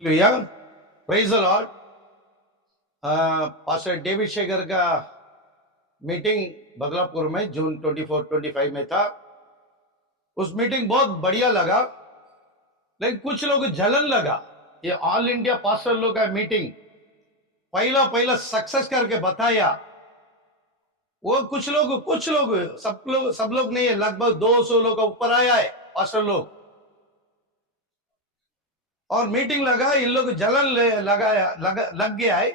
Hallelujah. Praise the Lord. Pastor David Shekhar का meeting बगलापुर में जून 24-25 में था। उस मीटिंग बहुत बढ़िया लगा, लेकिन कुछ लोग जलन लगा। ये ऑल इंडिया पास्टर लोग का मीटिंग पहला पहला सक्सेस करके बताया। वो कुछ लोग सब लोग नहीं है, लगभग 200 लोग का ऊपर आया है पास्टर लोग। और मीटिंग लगा, इन लोग जलन लग गया है।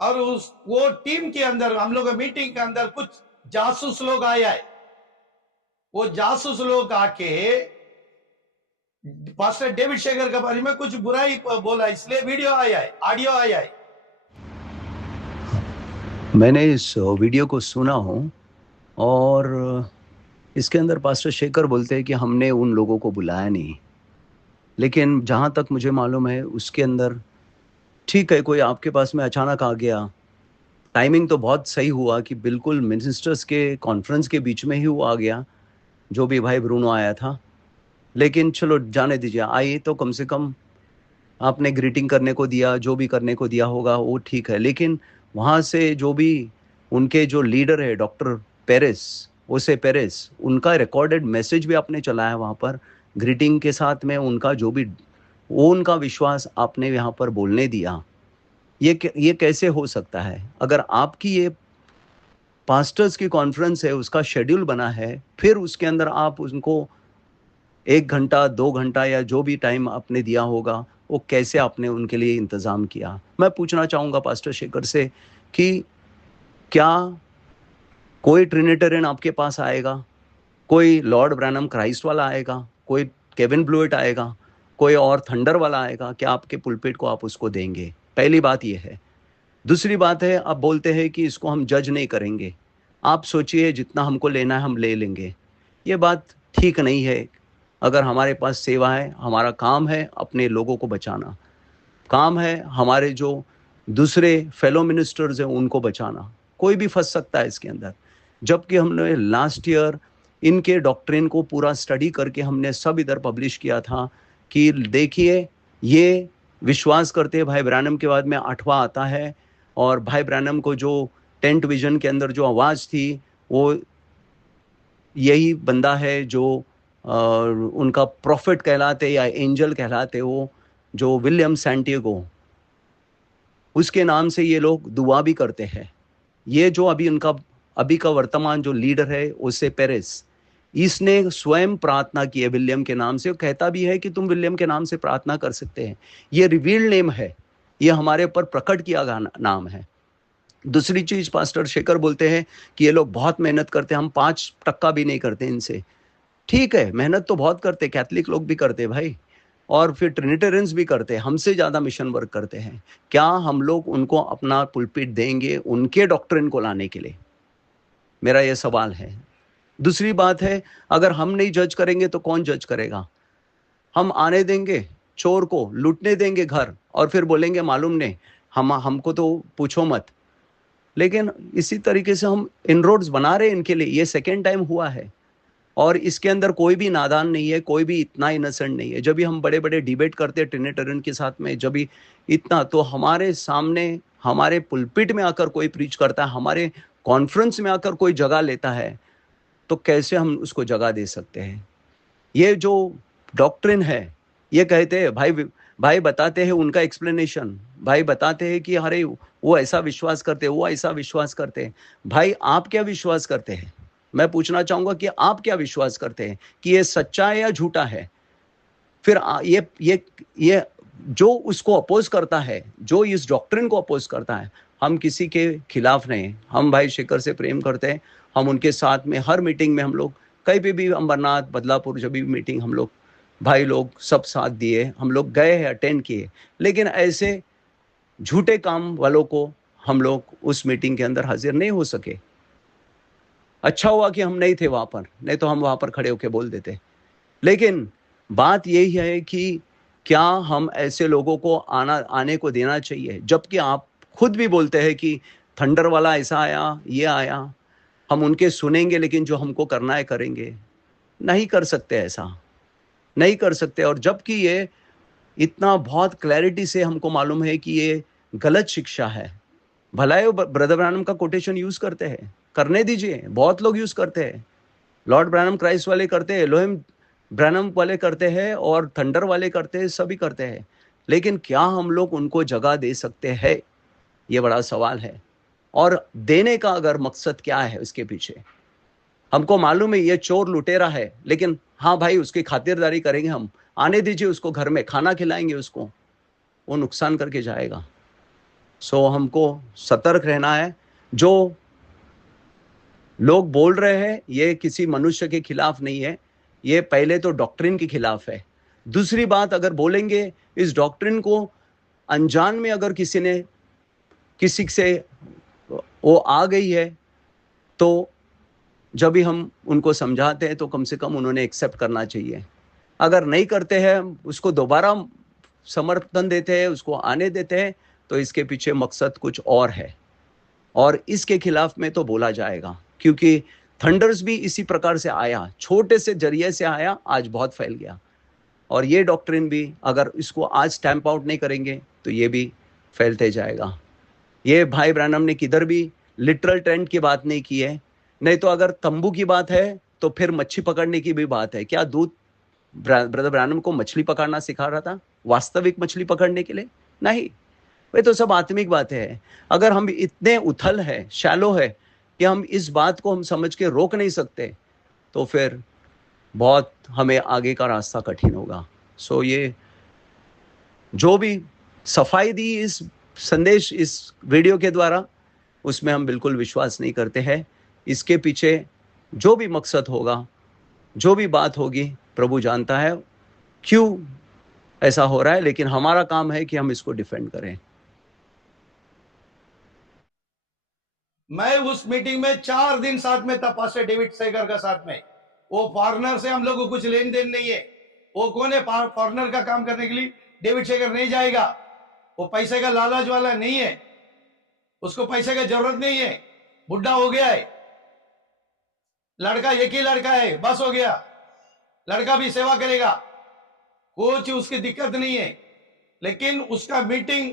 और वो टीम के अंदर, हम लोग मीटिंग के अंदर कुछ जासूस लोग आया है। वो जासूस लोग आके पास्टर डेविड शेखर के बारे में कुछ बुराई बोला, इसलिए वीडियो आया है, ऑडियो आया है। मैंने इस वीडियो को सुना हूँ और इसके अंदर पास्टर शेखर बोलते हैं कि हमने उन लोगों को बुलाया नहीं, लेकिन जहाँ तक मुझे मालूम है उसके अंदर ठीक है, कोई आपके पास में अचानक आ गया। टाइमिंग तो बहुत सही हुआ कि बिल्कुल मिनिस्टर्स के कॉन्फ्रेंस के बीच में ही वो आ गया, जो भी भाई ब्रूनो आया था। लेकिन चलो जाने दीजिए, आइए तो कम से कम आपने ग्रीटिंग करने को दिया, जो भी करने को दिया होगा वो ठीक है। लेकिन वहाँ से जो भी उनके जो लीडर है डॉक्टर पेरेस, ओसे पेरेस, उनका रिकॉर्डेड मैसेज भी आपने चलाया वहाँ पर ग्रीटिंग के साथ में। उनका जो भी वो उनका विश्वास आपने यहाँ पर बोलने दिया, ये कैसे हो सकता है? अगर आपकी ये पास्टर्स की कॉन्फ्रेंस है, उसका शेड्यूल बना है, फिर उसके अंदर आप उनको 1 घंटा 2 घंटा या जो भी टाइम आपने दिया होगा, वो कैसे आपने उनके लिए इंतज़ाम किया? मैं पूछना चाहूँगा पास्टर शेखर से कि क्या कोई ट्रिनिटेरियन आपके पास आएगा? कोई लॉर्ड ब्रैनम क्राइस्ट वाला आएगा? कोई केविन ब्लूइट आएगा? कोई और थंडर वाला आएगा? क्या आपके पुलपिट को आप उसको देंगे? पहली बात ये है। दूसरी बात है, आप बोलते हैं कि इसको हम जज नहीं करेंगे। आप सोचिए जितना हमको लेना है हम ले लेंगे। ये बात ठीक नहीं है। अगर हमारे पास सेवा है, हमारा काम है अपने लोगों को बचाना, काम है हमारे जो दूसरे फेलो मिनिस्टर्स हैं उनको बचाना। कोई भी फंस सकता है इसके अंदर। जबकि हमने लास्ट ईयर इनके डॉक्ट्रिन को पूरा स्टडी करके हमने सब इधर पब्लिश किया था कि देखिए, ये विश्वास करते हैं भाई ब्रैनम के बाद में 8वां आता है। और भाई ब्रैनम को जो टेंट विजन के अंदर जो आवाज़ थी, वो यही बंदा है जो उनका प्रॉफिट कहलाते या एंजल कहलाते, वो जो विलियम सैंटियागो, उसके नाम से ये लोग दुआ भी करते हैं। ये जो अभी का वर्तमान जो लीडर है ओसे पेरेस, इसने स्वयं प्रार्थना की है विलियम के नाम से। वो कहता भी है कि तुम विलियम के नाम से प्रार्थना कर सकते हैं। ये रिवील्ड नेम है, ये हमारे ऊपर प्रकट किया गया नाम है। दूसरी चीज, पास्टर शेखर बोलते हैं कि ये लोग बहुत मेहनत करते हैं, हम 5% भी नहीं करते इनसे। ठीक है, मेहनत तो बहुत करते, कैथलिक लोग भी करते भाई, और फिर ट्रिनिटेरियंस भी करते हैं, हमसे ज़्यादा मिशन वर्क करते हैं। क्या हम लोग उनको अपना पुलपिट देंगे उनके डॉक्ट्रिन को लाने के लिए? मेरा ये सवाल है। दूसरी बात है, अगर हम नहीं जज करेंगे तो कौन जज करेगा? हम आने देंगे चोर को, लूटने देंगे घर, और फिर बोलेंगे मालूम नहीं, हमको तो पूछो मत। लेकिन इसी तरीके से हम इनरोड्स बना रहे हैं इनके लिए। ये सेकेंड टाइम हुआ है और इसके अंदर कोई भी नादान नहीं है, कोई भी इतना इनोसेंट नहीं है। जब भी हम बड़े बड़े डिबेट करते हैं ट्रिनिटेरियन के साथ में, जब भी इतना, तो हमारे सामने हमारे पुलपिट में आकर कोई प्रीच करता है, हमारे कॉन्फ्रेंस में आकर कोई जगह लेता है, तो कैसे हम उसको जगह दे सकते हैं? ये जो डॉक्ट्रिन है, ये कहते हैं भाई बताते हैं उनका एक्सप्लेनेशन, भाई बताते हैं कि अरे वो ऐसा विश्वास करते हैं, वो ऐसा विश्वास करते हैं। भाई आप क्या विश्वास करते हैं? मैं पूछना चाहूंगा कि आप क्या विश्वास करते हैं कि ये सच्चा है या झूठा है? फिर ये जो उसको अपोज करता है, जो इस डॉक्ट्रिन को अपोज करता है, हम किसी के खिलाफ नहीं। हम भाई शेखर से प्रेम करते हैं, हम उनके साथ में हर मीटिंग में, हम लोग कहीं पे भी, अंबरनाथ, बदलापुर, जब भी मीटिंग हम लोग भाई लोग सब साथ दिए, हम लोग गए हैं, अटेंड किए। लेकिन ऐसे झूठे काम वालों को हम लोग उस मीटिंग के अंदर हाजिर नहीं हो सके। अच्छा हुआ कि हम नहीं थे वहां पर, नहीं तो हम वहां पर खड़े होकर बोल देते। लेकिन बात यही है कि क्या हम ऐसे लोगों को आने को देना चाहिए? जबकि आप खुद भी बोलते हैं कि थंडर वाला ऐसा आया, ये आया, हम उनके सुनेंगे लेकिन जो हमको करना है करेंगे। नहीं कर सकते, ऐसा नहीं कर सकते। और जबकि इतना बहुत क्लैरिटी से हमको मालूम है कि ये गलत शिक्षा है। भला है वो ब्रदर ब्रैनम का कोटेशन यूज करते हैं, करने दीजिए, बहुत लोग यूज करते हैं। लॉर्ड ब्रैनम क्राइस्ट वाले करते हैं, एलोहिम ब्रैनम वाले करते हैं, और थंडर वाले करते हैं, सभी करते हैं। लेकिन क्या हम लोग उनको जगह दे सकते हैं, ये बड़ा सवाल है। और देने का अगर मकसद क्या है उसके पीछे, हमको मालूम है ये चोर लुटेरा है, लेकिन हाँ भाई उसकी खातिरदारी करेंगे हम, आने दीजिए उसको, घर में खाना खिलाएंगे उसको, वो नुकसान करके जाएगा। सो हमको सतर्क रहना है। जो लोग बोल रहे हैं ये किसी मनुष्य के खिलाफ नहीं है, ये पहले तो डॉक्ट्रिन के खिलाफ है। दूसरी बात, अगर बोलेंगे इस डॉक्ट्रिन को अनजान में अगर किसी से वो आ गई है, तो जब भी हम उनको समझाते हैं तो कम से कम उन्होंने एक्सेप्ट करना चाहिए। अगर नहीं करते हैं, उसको दोबारा समर्थन देते हैं, उसको आने देते हैं, तो इसके पीछे मकसद कुछ और है, और इसके खिलाफ में तो बोला जाएगा। क्योंकि थंडर्स भी इसी प्रकार से आया, छोटे से जरिए से आया, आज बहुत फैल गया। और ये डॉक्ट्रिन भी अगर इसको आज स्टैंप आउट नहीं करेंगे तो ये भी फैलते जाएगा। ये भाई ब्रैनम ने किधर भी लिटरल टेंट की बात नहीं की है। नहीं तो अगर तंबू की बात है तो फिर मच्छी पकड़ने की भी बात है। क्या दूध ब्रदर ब्रैनम को मछली पकड़ना सिखा रहा था, वास्तविक मछली पकड़ने के लिए? नहीं, वे तो सब आत्मिक बातें हैं। अगर हम इतने उथल है, शैलो है कि हम इस बात को हम समझ के रोक नहीं सकते, तो फिर बहुत हमें आगे का रास्ता कठिन होगा। सो ये जो भी सफाई दी इस संदेश, इस वीडियो के द्वारा, उसमें हम बिल्कुल विश्वास नहीं करते हैं। इसके पीछे जो भी मकसद होगा, जो भी बात होगी, प्रभु जानता है क्यों ऐसा हो रहा है, लेकिन हमारा काम है कि हम इसको डिफेंड करें। मैं उस मीटिंग में 4 दिन साथ में था, पास्टर डेविड सेगर का साथ में। वो फॉरनर से हम लोग को कुछ लेन देन नहीं है। वो कौन है फॉरनर का काम करने के लिए? डेविड सेगर नहीं जाएगा। वो पैसे का लालच वाला नहीं है, उसको पैसे का जरूरत नहीं है। बुढ़ा हो गया है, लड़का एक ही लड़का है, बस हो गया। लड़का भी सेवा करेगा, कुछ उसकी दिक्कत नहीं है। लेकिन उसका मीटिंग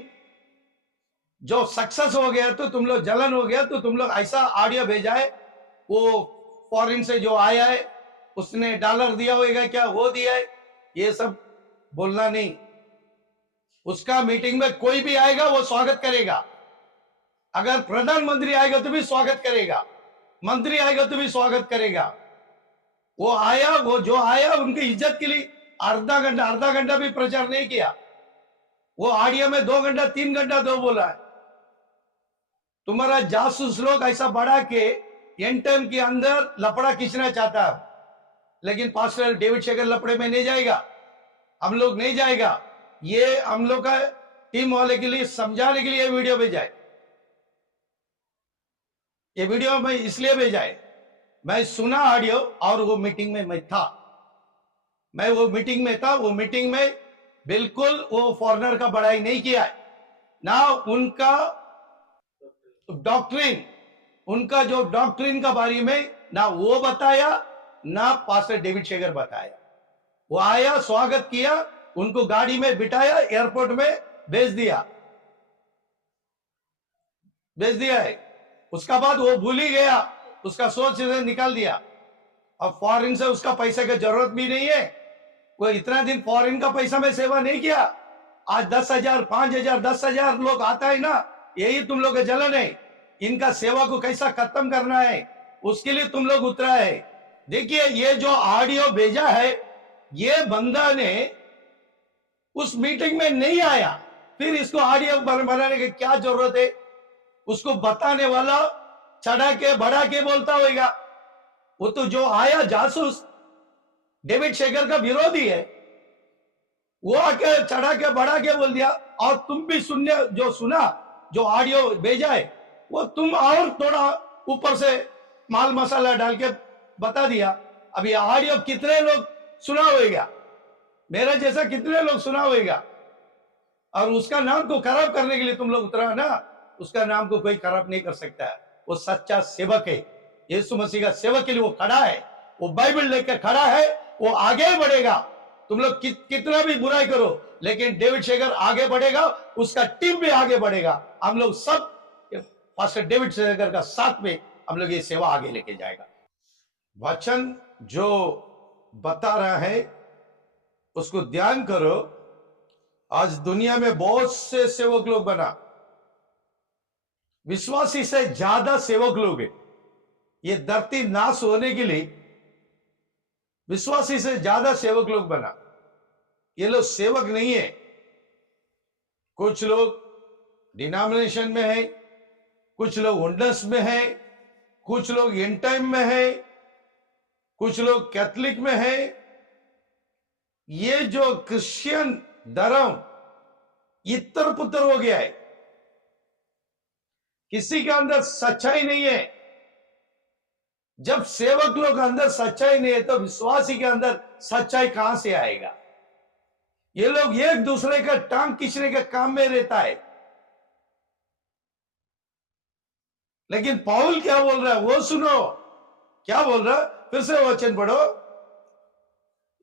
जो सक्सेस हो गया तो तुम लोग जलन हो गया, तो तुम लोग ऐसा ऑडियो भेजा है, वो फॉरेन से जो आया है उसने डॉलर दिया होगा, क्या वो दिया है, ये सब बोलना नहीं। उसका मीटिंग में कोई भी आएगा वो स्वागत करेगा। अगर प्रधानमंत्री आएगा तो भी स्वागत करेगा, मंत्री आएगा तो भी स्वागत करेगा। वो आया, वो जो आया उनकी इज्जत के लिए आधा घंटा भी प्रचार नहीं किया। वो ऑडियो में 2 घंटा 3 घंटा दो बोला है। तुम्हारा जासूस लोग ऐसा बढ़ा के एंड टाइम के अंदर लपड़ा खींचना चाहता है, लेकिन पास्टर डेविड शेगर लपड़े में नहीं जाएगा, हम लोग नहीं जाएगा। ये हम लोग का टीम वाले के लिए समझाने के लिए वीडियो भेजा है। ये वीडियो मैं इसलिए भेजा है, मैं सुना ऑडियो और वो मीटिंग में मैं था, मैं वो मीटिंग में था। वो मीटिंग में बिल्कुल वो फॉरेनर का बड़ाई नहीं किया है, ना उनका डॉक्ट्रिन, उनका जो डॉक्ट्रिन का बारे में ना वो बताया, ना पास्टर डेविड शेगर बताया। वो आया, स्वागत किया, उनको गाड़ी में बिठाया, एयरपोर्ट में भेज दिया है। उसका बाद वो भूल ही गया, उसका सोच से निकाल दिया। अब फॉरेन से उसका पैसे की जरूरत भी नहीं है। वो इतना दिन फॉरेन का पैसा में सेवा नहीं किया। आज 10,000 5,000 10,000 लोग आता है ना, यही तुम लोग का जलन है। इनका सेवा को कैसा खत्म करना है, उसके लिए तुम लोग उतरा है। देखिए, ये जो ऑडियो भेजा है, ये बंदा ने उस मीटिंग में नहीं आया, फिर इसको ऑडियो बनाने की क्या जरूरत है? उसको बताने वाला चढ़ा के बढ़ा के बोलता होगा। वो तो जो आया जासूस डेविड शेगर का विरोधी है, वो आके चढ़ा के बढ़ा के बोल दिया। और तुम भी सुनने जो सुना, जो ऑडियो भेजा है, वो तुम और थोड़ा ऊपर से माल मसाला डाल के बता दिया। अब ये ऑडियो कितने लोग सुना होगा, मेरा जैसा कितने लोग सुना होगा, और उसका नाम को खराब करने के लिए तुम लोग उतरा ना। उसका नाम को कोई खराब नहीं कर सकता है। वो सच्चा सेवक है, यीशु मसीह का सेवक के लिए वो खड़ा है, वो बाइबल लेकर खड़ा है, वो आगे बढ़ेगा। तुम लोग कितना भी बुराई करो, लेकिन डेविड शेखर आगे बढ़ेगा, उसका टीम भी आगे बढ़ेगा। हम लोग सब पास्टर डेविड शेखर का साथ में हम लोग ये सेवा आगे लेके जाएगा। वचन जो बता रहा है उसको ध्यान करो। आज दुनिया में बहुत से सेवक लोग बना, विश्वासी से ज्यादा सेवक लोग हैं। ये धरती नाश होने के लिए विश्वासी से ज्यादा सेवक लोग बना। ये लोग सेवक नहीं है। कुछ लोग डिनोमिनेशन में है, कुछ लोग वंडर्स में है, कुछ लोग एंड टाइम में है, कुछ लोग कैथलिक में है। ये जो क्रिश्चियन धर्म इतर पुत्र हो गया है, किसी के अंदर सच्चाई नहीं है। जब सेवक लोग अंदर सच्चाई नहीं है तो विश्वासी के अंदर सच्चाई कहां से आएगा? ये लोग एक दूसरे का टांग खींचने के काम में रहता है। लेकिन पौल क्या बोल रहा है वो सुनो, क्या बोल रहा है? फिर से वचन पढ़ो।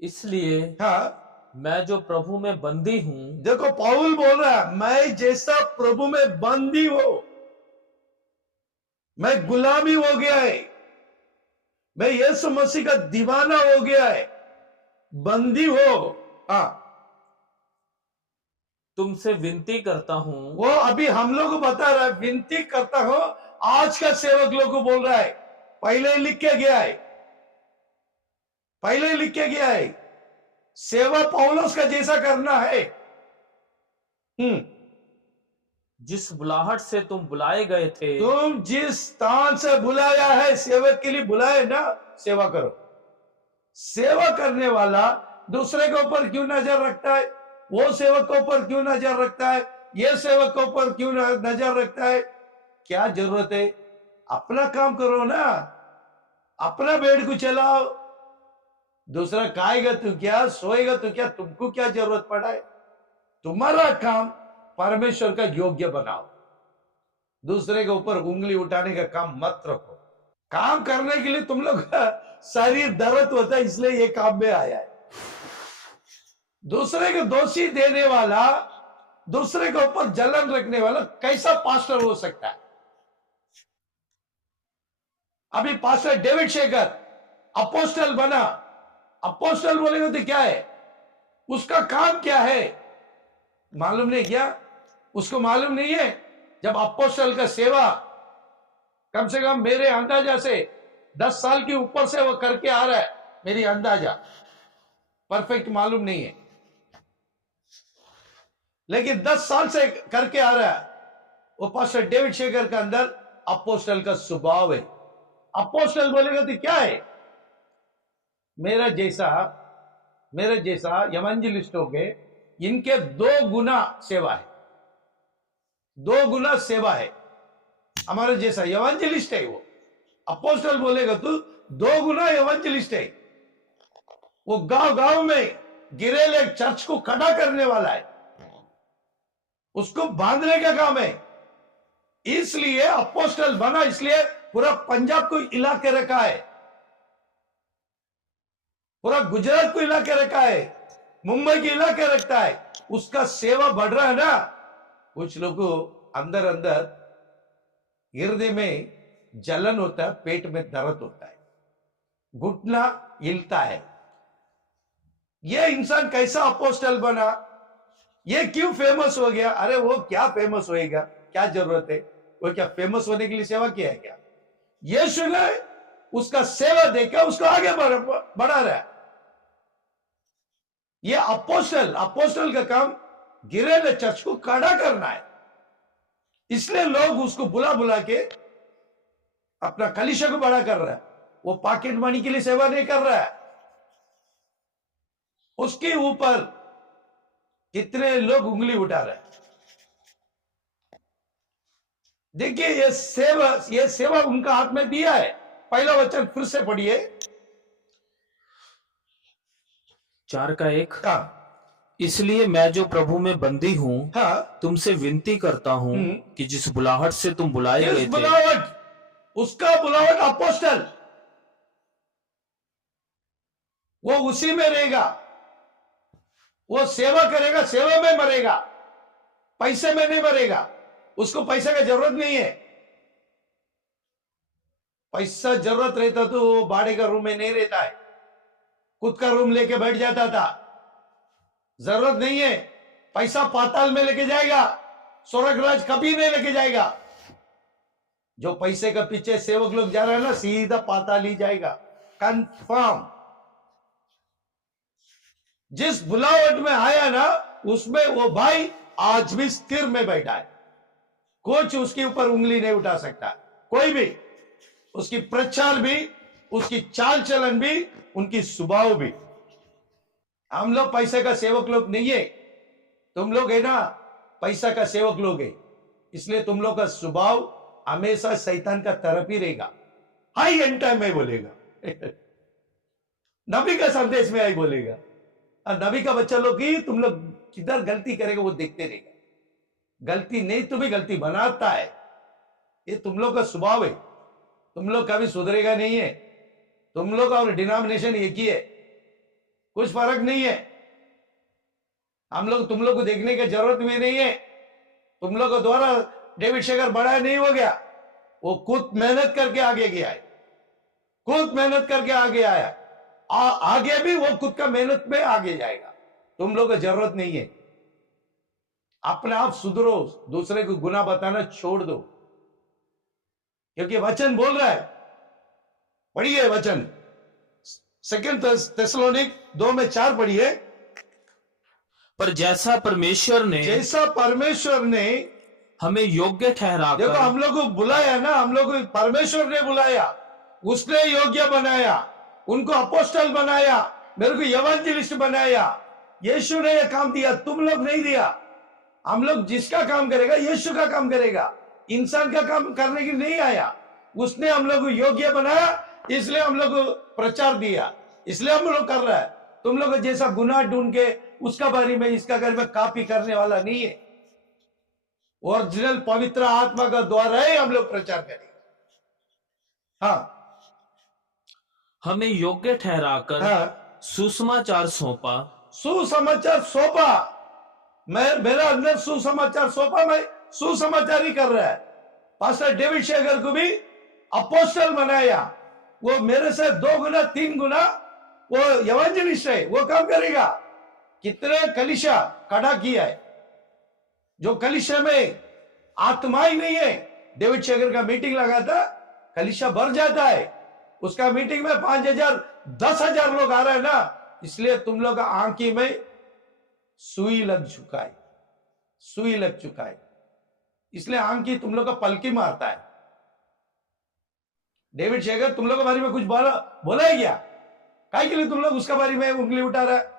इसलिए हाँ, मैं जो प्रभु में बंदी हूं, देखो पौल बोल रहा है, मैं जैसा प्रभु में बंदी हो, मैं गुलामी हो गया है, मैं यीशु मसीह का दीवाना हो गया है, बंदी हो। हाँ, तुमसे विनती करता हूं। वो अभी हम लोग को बता रहा है, विनती करता हूं। आज का सेवक लोग को बोल रहा है, पहले लिख के गया है, पहले लिख के गया है। सेवा पौलुस का जैसा करना है। जिस बुलाहट से तुम बुलाए गए थे, तुम जिस स्थान से बुलाया है, सेवक के लिए बुलाए ना, सेवा करो। सेवा करने वाला दूसरे के ऊपर क्यों नजर रखता है? वो सेवक के ऊपर क्यों नजर रखता है? ये सेवक के ऊपर क्यों नजर रखता है? क्या जरूरत है? अपना काम करो ना, अपना बेड को चलाओ। दूसरा खाएगा तो क्या, सोएगा तो क्या, तुमको क्या जरूरत पड़ा है? तुम्हारा काम परमेश्वर का योग्य बनाओ। दूसरे के ऊपर उंगली उठाने का काम मत रखो। काम करने के लिए तुम लोग का शरीर दर्द होता है, इसलिए ये काम में आया है। दूसरे को दोषी देने वाला, दूसरे के ऊपर जलन रखने वाला कैसा पास्टर हो सकता है? अभी पास्टर डेविड शेखर अपोस्टल बना। अपोस्टल बोलेगा तो क्या है? उसका काम क्या है मालूम नहीं क्या? उसको मालूम नहीं है। जब अपोस्टल का सेवा कम से कम मेरे अंदाजा से 10 साल के ऊपर से वो करके आ रहा है, मेरी अंदाजा परफेक्ट मालूम नहीं है, लेकिन 10 साल से करके आ रहा है। वो पास्टर डेविड शेखर के अंदर अपोस्टल का स्वभाव है। अपोस्टल बोलेगा तो क्या है? मेरा जैसा एवेंजलिस्टों के इनके 2 गुना सेवा है, 2 गुना सेवा है। हमारे जैसा एवेंजलिस्ट है वो। अपोस्टल बोलेगा तो 2 गुना एवेंजलिस्ट है। वो गांव गांव में गिरेले चर्च को खड़ा करने वाला है, उसको बांधने का काम है। इसलिए अपोस्टल बना, इसलिए पूरा पंजाब को हिला के रखा है, पूरा गुजरात को हिला के रखा है, मुंबई को हिला के रखता है। उसका सेवा बढ़ रहा है ना। कुछ लोगों अंदर अंदर हृदय में जलन होता है, पेट में दर्द होता है, घुटना हिलता है। ये इंसान कैसा अपोस्टल बना? ये क्यों फेमस हो गया? अरे वो क्या फेमस होएगा, क्या जरूरत है? वो क्या फेमस होने के लिए सेवा किया है क्या? यीशु ने उसका सेवा देकर उसको आगे बढ़ा रहा है। ये अपोस्टल का काम गिरेले चर्च को खड़ा करना है। इसलिए लोग उसको बुला बुला के अपना कलीसिया को बड़ा कर रहा है। वो पॉकेट मनी के लिए सेवा नहीं कर रहा है। उसके ऊपर कितने लोग उंगली उठा रहे हैं। देखिए ये सेवा उनका हाथ में दिया है। पहला वचन फिर से पढ़िए, 4:1। हाँ, इसलिए मैं जो प्रभु में बंदी हूं, हाँ, तुमसे विनती करता हूं कि जिस बुलाहट से तुम बुलाए गए थे, बुलावट, उसका बुलावट अपोस्टल, वो उसी में रहेगा। वो सेवा करेगा, सेवा में मरेगा, पैसे में नहीं मरेगा। उसको पैसे का जरूरत नहीं है। पैसा जरूरत रहता तो वो भाड़े का रूम में नहीं रहता है, खुद का रूम लेके बैठ जाता था। जरूरत नहीं है। पैसा पाताल में लेके जाएगा, स्वर्गराज कभी नहीं लेके जाएगा। जो पैसे का पीछे सेवक लोग जा रहे हैं ना, सीधा पाताल ही जाएगा, कंफर्म। जिस बुलावट में आया ना, उसमें वो भाई आज भी स्थिर में बैठा है। कुछ उसके ऊपर उंगली नहीं उठा सकता कोई भी। उसकी प्रचार भी, उसकी चाल चलन भी, उनकी स्वभाव भी। हम लोग पैसे का सेवक लोग नहीं है। तुम लोग है ना पैसा का सेवक लोग है, इसलिए तुम लोग का स्वभाव हमेशा शैतान का तरफ ही रहेगा। हाई एंड टाइम में बोलेगा नबी का संदेश में आई बोलेगा। और नबी का बच्चा लोग ही तुम लोग किधर गलती करेगा वो देखते रहेगा। गलती नहीं तो भी गलती बनाता है। ये तुम लोग का स्वभाव है। तुम लोग कभी सुधरेगा नहीं है। तुम लोग और डिनोमिनेशन एक ही है, कुछ फर्क नहीं है। हम लोग तुम लोग को देखने की जरूरत भी नहीं है। तुम लोग को द्वारा डेविड शेखर बड़ा नहीं हो गया, वो खुद मेहनत करके आगे गया है, खुद मेहनत करके आगे आया। आगे भी वो खुद का मेहनत में आगे जाएगा। तुम लोग को जरूरत नहीं है। अपने आप सुधरो, दूसरे को गुनाह बताना छोड़ दो, क्योंकि वचन बोल रहा है। पढ़िए वचन, 2 थिस्सलुनीक 2:4 पढ़िए। पर जैसा परमेश्वर ने हमें योग्य देखो, ठहराकर हम लोग को बुलाया ना, हम लोग को परमेश्वर ने बुलाया, उसने योग्य बनाया, उनको अपोस्टल बनाया, मेरे को एवांजेलिस्ट बनाया। यीशु ने यह काम दिया, तुम लोग नहीं दिया। हम लोग जिसका काम करेगा यीशु का काम करेगा, इंसान का काम करने की नहीं आया। उसने हम लोग को योग्य बनाया, इसलिए हम लोग को प्रचार दिया, इसलिए हम लोग कर रहा है। तुम लोग जैसा गुनाह ढूंढ के उसका बारे में इसका घर में कॉपी करने वाला नहीं है। ओरिजिनल पवित्र आत्मा का द्वारा ही हम लोग प्रचार करेंगे। हाँ हमें योग्य ठहराकर हाँ, सुसमाचार सौंपा। सुसमाचार सौंपा। मेरा अंदर सुसमाचार सौंपा, मैं सुसमाचार ही कर रहा है। पास्टर डेविड शेखर को भी अपोस्टल बनाया। वो मेरे से 2 गुना 3 गुना वो एवांजेलिस्ट है, वो काम करेगा। कितने कलीसिया खड़ा किया है, जो कलीसिया में आत्मा ही नहीं है। डेविड शेखर का मीटिंग लगाता, कलीसिया भर जाता है। उसका मीटिंग में 5,000 10,000 लोग आ रहे हैं ना, इसलिए तुम लोग का आंखी में सुई लग चुका है, सुई लग चुका है। इसलिए आंखी तुम लोग का पलकी मारता है। डेविड शेखर तुम लोग के बारे में कुछ बोला है क्या? काहे के लिए तुम लोग उसका बारे में उंगली उठा रहा है?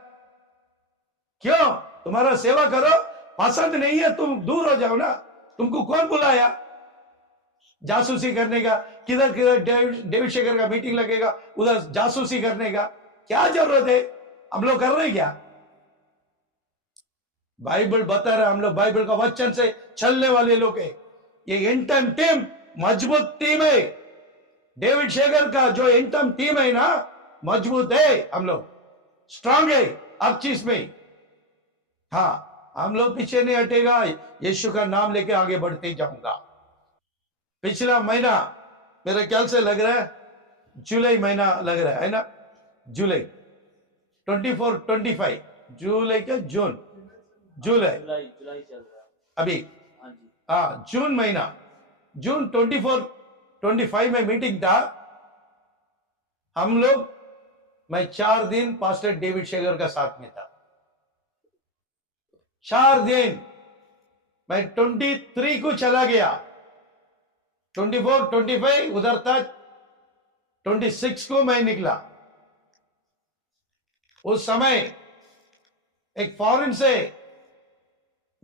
क्यों? तुम्हारा सेवा करो, पसंद नहीं है तुम दूर हो जाओ ना। तुमको कौन बुलाया जासूसी करने का? किधर किधर डेविड शेखर का मीटिंग लगेगा, उधर जासूसी करने का क्या जरूरत है? हम लोग कर रहे हैं क्या? बाइबल बता रहा है, हम लोग बाइबल का वचन से चलने वाले लोग हैं। ये एंटम टीम मजबूत टीम है। डेविड शेखर का जो एंटम टीम है ना, मजबूत है। हम लोग स्ट्रांग है हर चीज में। हाँ, हम लोग पीछे नहीं हटेगा। यीशु का नाम लेके आगे बढ़ते जाऊंगा। पिछला महीना मेरे ख्याल से लग रहा है जुलाई महीना लग रहा है ना, जुलाई 24 25 जुलाई क्या जून, जुलाई जुलाई चल रहा है अभी। हाँ जी। हाँ, जून महीना, जून 24 25 में मीटिंग था। हम लोग, मैं 4 दिन पास्टर डेविड शेखर का साथ में था। 4 दिन। मैं 23 को चला गया, 24 25 उधर तक, 26 को मैं निकला। उस समय एक फॉरेन से,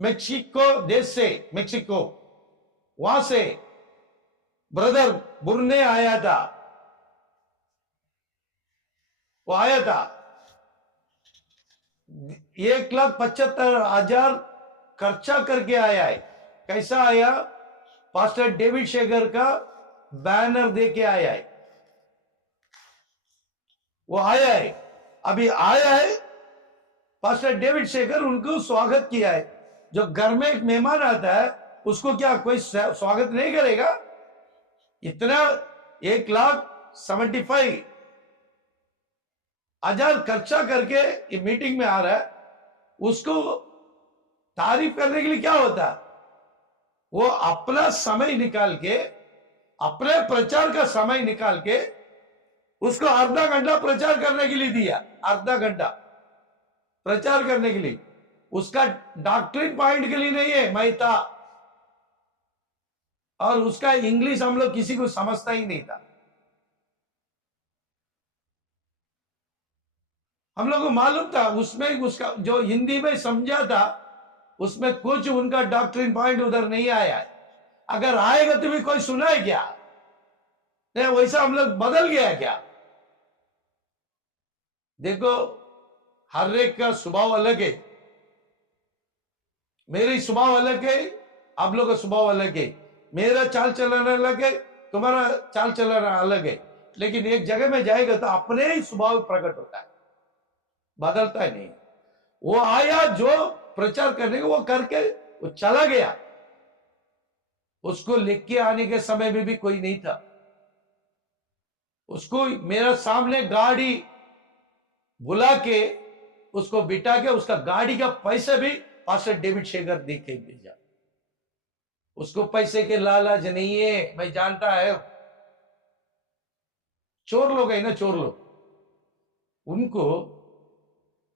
मेक्सिको देश से, मेक्सिको, वहां से ब्रदर बुरने आया था। वो आया था, 1,75,000 खर्चा करके आया है। कैसा आया? पास्टर डेविड शेखर का बैनर दे के आया है। वो आया है, अभी आया है, पास्टर डेविड शेखर उनको स्वागत किया है। जो घर में एक मेहमान आता है उसको क्या कोई स्वागत नहीं करेगा? इतना 1,75,000 खर्चा करके ये मीटिंग में आ रहा है, उसको तारीफ करने के लिए क्या होता है? वो अपना समय निकाल के, अपने प्रचार का समय निकाल के उसको आधा घंटा प्रचार करने के लिए दिया, आधा घंटा प्रचार करने के लिए। उसका डॉक्ट्रिन पॉइंट के लिए नहीं है, मैं था। और उसका इंग्लिश हम लोग किसी को समझता ही नहीं था। हम लोग को मालूम था उसमें, उसका जो हिंदी में समझा था उसमें कुछ उनका डॉक्ट्रिन पॉइंट उधर नहीं आया है। अगर आएगा तो भी कोई सुना है क्या? नहीं, वैसा हम लोग बदल गया क्या? देखो, हर एक का स्वभाव अलग है। मेरी स्वभाव अलग है, आप लोग का स्वभाव अलग है। मेरा चाल चलन अलग है, तुम्हारा चाल चलन अलग है। लेकिन एक जगह में जाएगा तो अपने ही स्वभाव प्रकट होता है, बदलता है नहीं। वो आया जो प्रचार करने को, वो करके वो चला गया। उसको लिख के आने के समय में भी कोई नहीं था। उसको मेरा सामने गाड़ी बुला के उसको बिठा के उसका गाड़ी का पैसे भी पास्टर डेविड शेखर दे के भेजा। उसको पैसे के लालच नहीं है, मैं जानता है। चोर लोग है ना, चोर लोग, उनको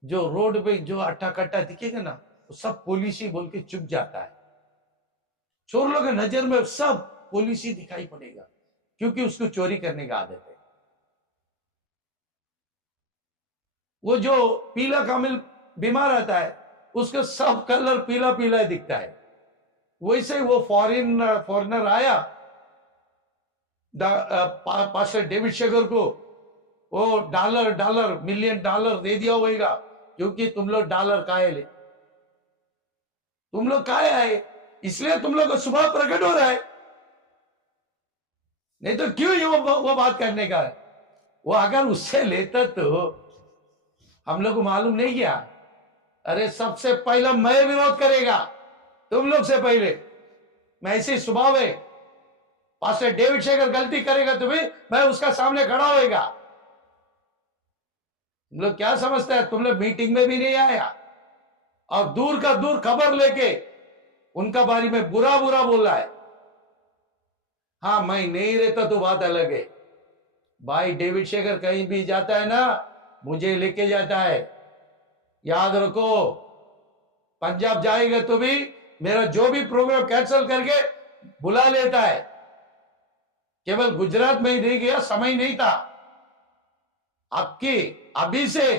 जो रोड पे जो अट्टा कट्टा दिखेगा ना, वो सब पुलिस ही बोल के चुप जाता है। चोर लोग की नजर में सब पुलिस ही दिखाई पड़ेगा, क्योंकि उसको चोरी करने का आदत है। वो जो पीला कामिल बीमार आता है, उसका सब कलर पीला पीला दिखता है। वैसे वो फॉरेनर आया, पास्टर डेविड शेखर को वो डॉलर मिलियन डॉलर दे दिया होगा, क्योंकि तुम लोग डॉलर काहे ले, तुम लोग काहे आए, इसलिए तुम लोग का स्वभाव प्रकट हो रहा है। नहीं तो क्यों ये वो बात करने का है? वो अगर उससे लेता तो हम लोग को मालूम नहीं किया। अरे सबसे पहला मैं विरोध करेगा, तुम लोग से पहले। मैं ऐसे स्वभाव है। पास्टर डेविड शेखर गलती करेगा तो भी मैं उसका सामने खड़ा होएगा। तुम लोग क्या समझते हैं? तुम लोग मीटिंग में भी नहीं आया और दूर का दूर खबर लेके उनका बारे में बुरा बुरा बोल रहा है। हाँ, मैं नहीं रहता तो बात अलग है। भाई डेविड शेखर कहीं भी जाता है ना, मुझे लेके जाता है। याद रखो, पंजाब जाएगा तो भी मेरा जो भी प्रोग्राम कैंसिल करके बुला लेता है। केवल गुजरात में ही नहीं गया, समय नहीं था। आपकी अभी से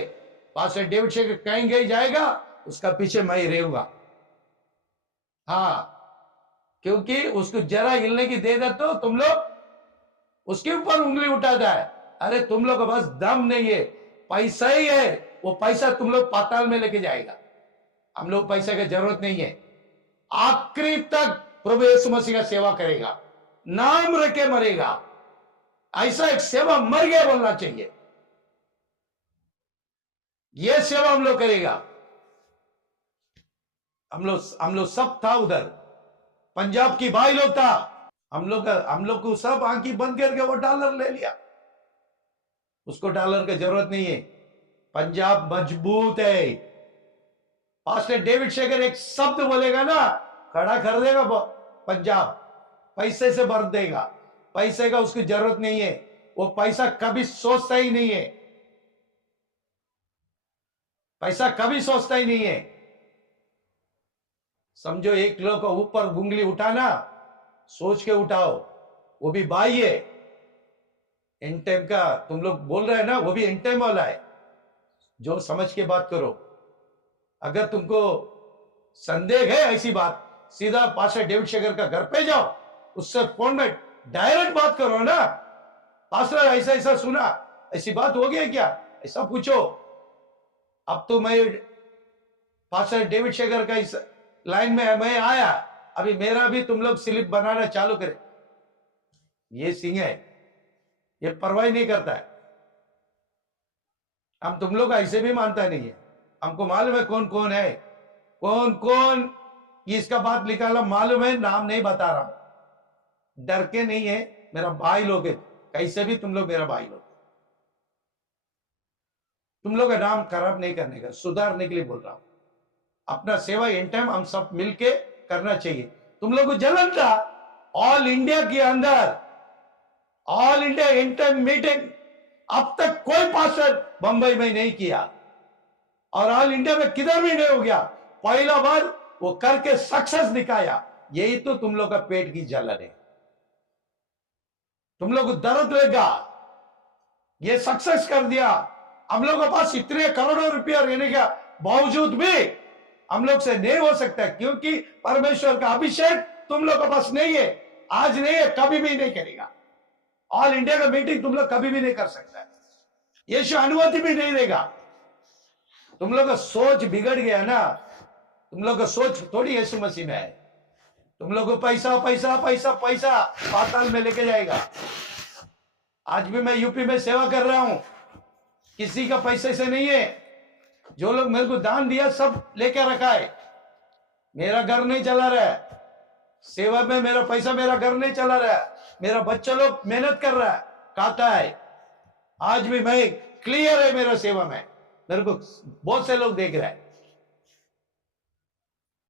पास्टर डेविड शेखर कहीं गई जाएगा, उसका पीछे मैं ही रहूंगा। हाँ, क्योंकि उसको जरा हिलने की दे दे तो तुम लोग उसके ऊपर उंगली उठाता है। अरे तुम लोग के पास दम नहीं है, पैसा ही है। वो पैसा तुम लोग पाताल में लेके जाएगा। हम लोग पैसे की जरूरत नहीं है। आखिरी तक प्रभु यीशु मसीह का सेवा करेगा, नाम रख के मरेगा। ऐसा एक सेवा मर गया बोलना चाहिए। यह सेवा हम लोग करेगा। हम लोग सब था उधर, पंजाब की भाई लोग था। हम लोग को सब आंखी बंद करके वो डॉलर ले लिया। उसको डॉलर की जरूरत नहीं है। पंजाब मजबूत है। पास्टर डेविड शेखर एक शब्द बोलेगा ना, खड़ा कर देगा पंजाब, पैसे से भर देगा। पैसे का उसकी जरूरत नहीं है। वो पैसा कभी सोचता ही नहीं है। पैसा कभी सोचता ही नहीं है। समझो, एक लोग को ऊपर उंगली उठाना, सोच के उठाओ। वो भी भाई है। एंड टाइम का तुम लोग बोल रहे हैं ना, वो भी एंड टाइम वाला है। जो समझ के बात करो। अगर तुमको संदेह है ऐसी बात, सीधा पास्टर डेविड शेखर का घर पे जाओ, उससे फोन में डायरेक्ट बात करो ना। पास्टर ऐसा ऐसा सुना, ऐसी बात हो गई क्या, ऐसा पूछो। अब तो मैं पास्टर डेविड शेखर का इस लाइन में मैं आया, अभी मेरा भी तुम लोग स्लिप बनाना चालू करें। ये सिंह है, ये परवाही नहीं करता है। हम तुम लोग ऐसे भी मानता नहीं है। हमको मालूम है कौन कौन है, कौन कौन इसका बात निकाला मालूम है, नाम नहीं बता रहा। डर के नहीं है, मेरा भाई लोग है, कैसे भी तुम लोग मेरा भाई लोग, तुम लोग का नाम खराब नहीं करने का, सुधारने के लिए बोल रहा हूं। अपना सेवा इन टाइम हम सब मिलके करना चाहिए। तुम लोग को जलन था, ऑल इंडिया के अंदर all India in time meeting अब तक कोई पास्टर बंबई में नहीं किया, और ऑल इंडिया में किधर भी नहीं हो गया। पहला बार वो करके सक्सेस दिखाया। यही तो तुम लोग का पेट की जलन है। तुम लोग को दर्द लेगा, ये सक्सेस कर दिया। हम लोग के पास इतने करोड़ों रुपया रहने का बावजूद भी हम लोग से नहीं हो सकता, क्योंकि परमेश्वर का अभिषेक तुम लोग के पास नहीं है। आज नहीं है, कभी भी नहीं करेगा। ऑल इंडिया का मीटिंग तुम लोग कभी भी नहीं कर सकता, यीशु अनुमति भी नहीं देगा। तुम लोग का सोच बिगड़ गया ना, तुम लोग का सोच थोड़ी यीशु मसीह में है। तुम लोग को पैसा पैसा पैसा पैसा पाताल में लेके जाएगा। आज भी मैं यूपी में सेवा कर रहा हूं, किसी का पैसे से नहीं है। जो लोग मेरे को दान दिया सब लेके रखा है। मेरा घर नहीं चला रहा है, सेवा में मेरा पैसा, मेरा घर नहीं चला रहा है। मेरा बच्चा लोग मेहनत कर रहा है, खाता है। आज भी मैं क्लियर है मेरा सेवा में, मेरे को बहुत से लोग देख रहे हैं।